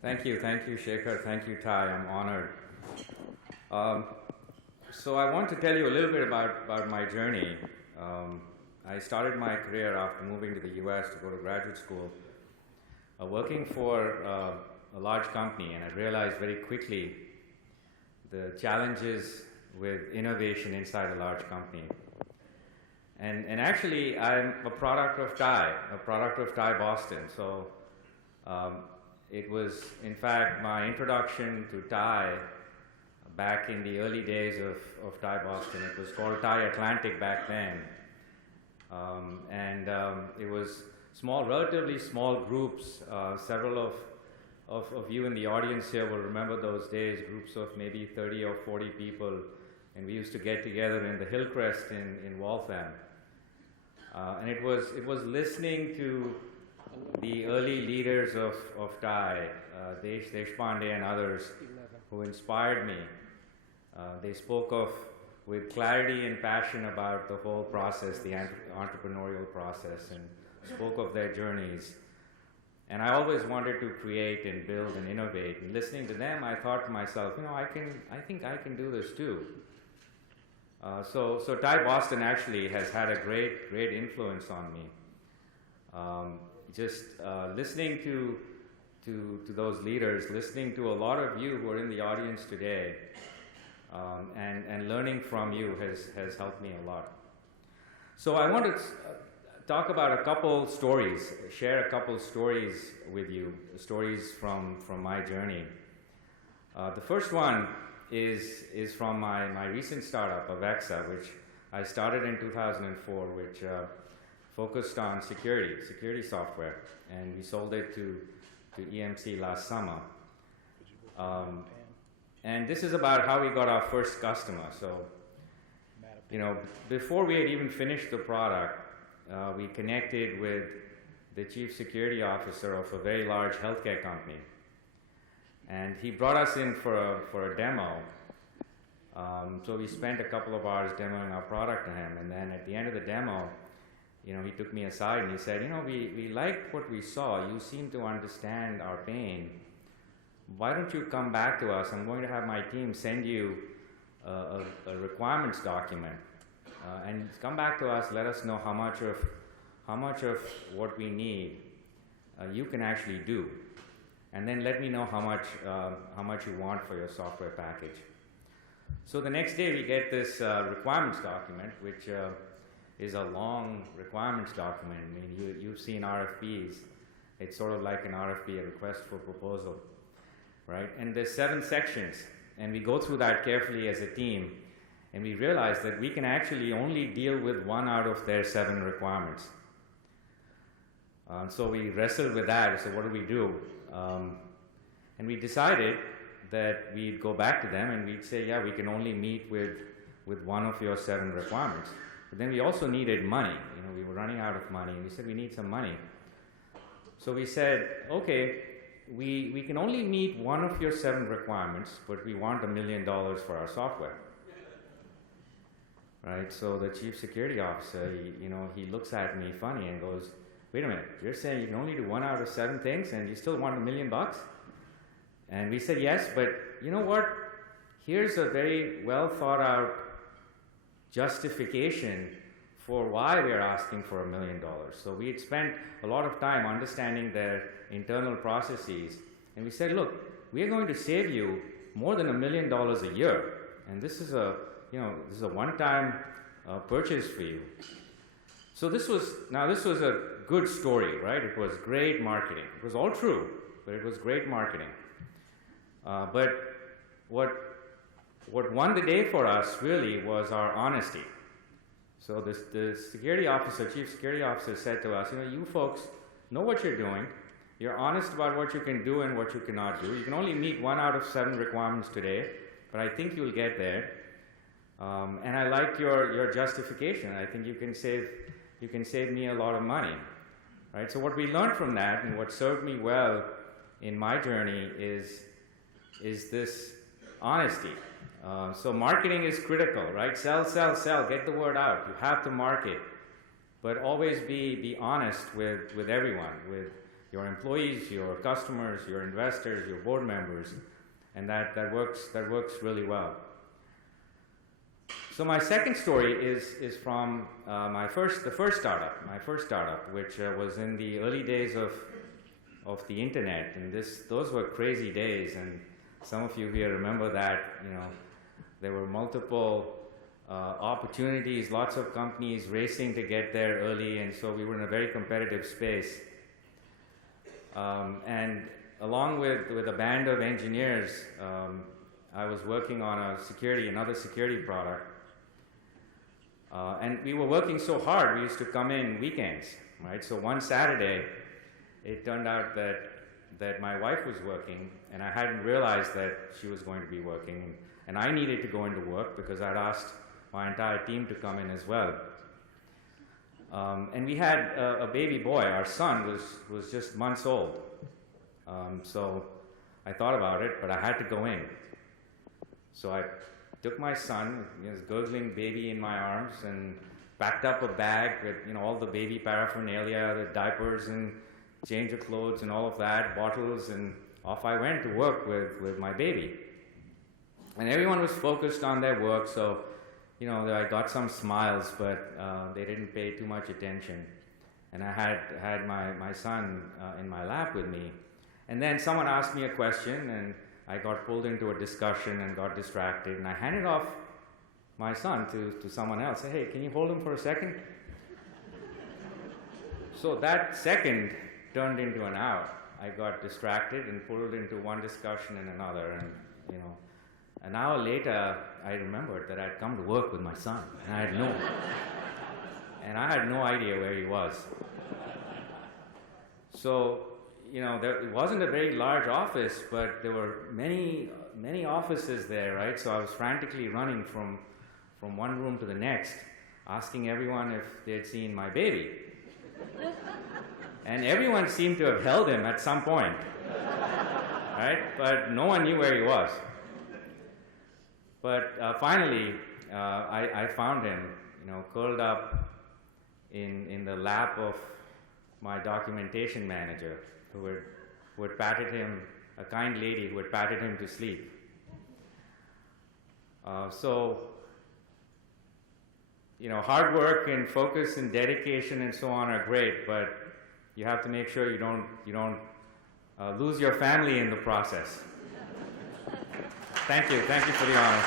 Thank you, Shekhar. Thank you, TiE. I'm honored. Um, so I want to tell you a little bit about my journey. I started my career after moving to the US to go to graduate school, working for a large company, and I realized very quickly the challenges with innovation inside a large company. And actually, I'm a product of TiE, a product of TiE Boston. So it was, in fact, my introduction to TiE back in the early days of TiE Boston. It was called TiE Atlantic back then. It was small, relatively small groups. Several of you in the audience here will remember those days, groups of maybe 30 or 40 people. And we used to get together in the Hillcrest in Waltham. And it was listening to the early leaders of TiE, Deshpande and others, who inspired me. They spoke with clarity and passion about the whole process, the entrepreneurial process, and spoke of their journeys. And I always wanted to create and build and innovate. And listening to them, I thought to myself, I think I can do this too. So TiE Boston actually has had a great influence on me. Just listening to those leaders, listening to a lot of you who are in the audience today, and learning from you has helped me a lot. So I want to talk about a couple stories, share a couple stories with you, stories from my journey. The first one is from my recent startup, Avexa, which I started in 2004, which focused on security software, and we sold it to EMC last summer. And this is about how we got our first customer. So, before we had even finished the product, we connected with the chief security officer of a very large healthcare company. And he brought us in for a demo. So we spent a couple of hours demoing our product to him, and then at the end of the demo, he took me aside and he said, we liked what we saw. You seem to understand our pain. Why don't you come back to us? I'm going to have my team send you a requirements document, and come back to us. Let us know how much of what we need you can actually do, and then let me know how much you want for your software package. So the next day we get this requirements document, which is a long requirements document. I mean, you've seen RFPs. It's sort of like an RFP, a request for proposal, right? And there's 7 sections, and we go through that carefully as a team, and we realize that we can actually only deal with 1 out of their 7 requirements. So we wrestled with that. So what do we do? And we decided that we'd go back to them and we'd say, yeah, we can only meet with 1 of your 7 requirements. But then we also needed money. We were running out of money, and we said we need some money. So we said, okay, we can only meet 1 of your 7 requirements, but we want $1 million for our software. Right? So the chief security officer, he looks at me funny and goes, wait a minute, you're saying you can only do 1 out of 7 things and you still want $1 million? And we said, yes, but you know what? Here's a very well thought out justification for why we're asking for $1 million. So we had spent a lot of time understanding their internal processes, and we said, look, we are going to save you more than $1 million a year, and this is a one-time purchase for you. So this was a good story, right? It was great marketing. It was all true, but it was great marketing. But what won the day for us really was our honesty. So the chief security officer said to us, you folks know what you're doing. You're honest about what you can do and what you cannot do. You can only meet 1 out of 7 requirements today, but I think you'll get there. And I liked your justification. I think you can save me a lot of money, right? So what we learned from that, and what served me well in my journey, is this honesty. So marketing is critical, right? Sell, get the word out. You have to market, but always be honest with everyone, your employees, your customers, your investors, your board members, and that works really well. So my second story is from the first startup, which was in the early days of the internet, and those were crazy days, and some of you here remember that. There were multiple opportunities, lots of companies racing to get there early, and so we were in a very competitive space. And along with a band of engineers, I was working on another security product. And we were working so hard, we used to come in weekends, right? So one Saturday, it turned out that my wife was working, and I hadn't realized that she was going to be working, and I needed to go into work because I'd asked my entire team to come in as well. And we had a baby boy. Our son was just months old. So I thought about it, but I had to go in. So I took my son, his gurgling baby in my arms, and packed up a bag with all the baby paraphernalia, the diapers and change of clothes and all of that, bottles, and off I went to work with my baby. And everyone was focused on their work, so I got some smiles, but they didn't pay too much attention. And I had my son in my lap with me. And then someone asked me a question, and I got pulled into a discussion and got distracted, and I handed off my son to someone else. Say, hey, can you hold him for a second? So that second turned into an hour. I got distracted and pulled into one discussion and another, and an hour later, I remembered that I'd come to work with my son, and I had no idea where he was. So, it wasn't a very large office, but there were many offices there, right? So I was frantically running from one room to the next, asking everyone if they'd seen my baby. And everyone seemed to have held him at some point, right? But no one knew where he was. But finally, I found him, curled up in the lap of my documentation manager, who had patted him, a kind lady who had patted him to sleep. So, hard work and focus and dedication and so on are great, but you have to make sure you don't lose your family in the process. Thank you for the honor.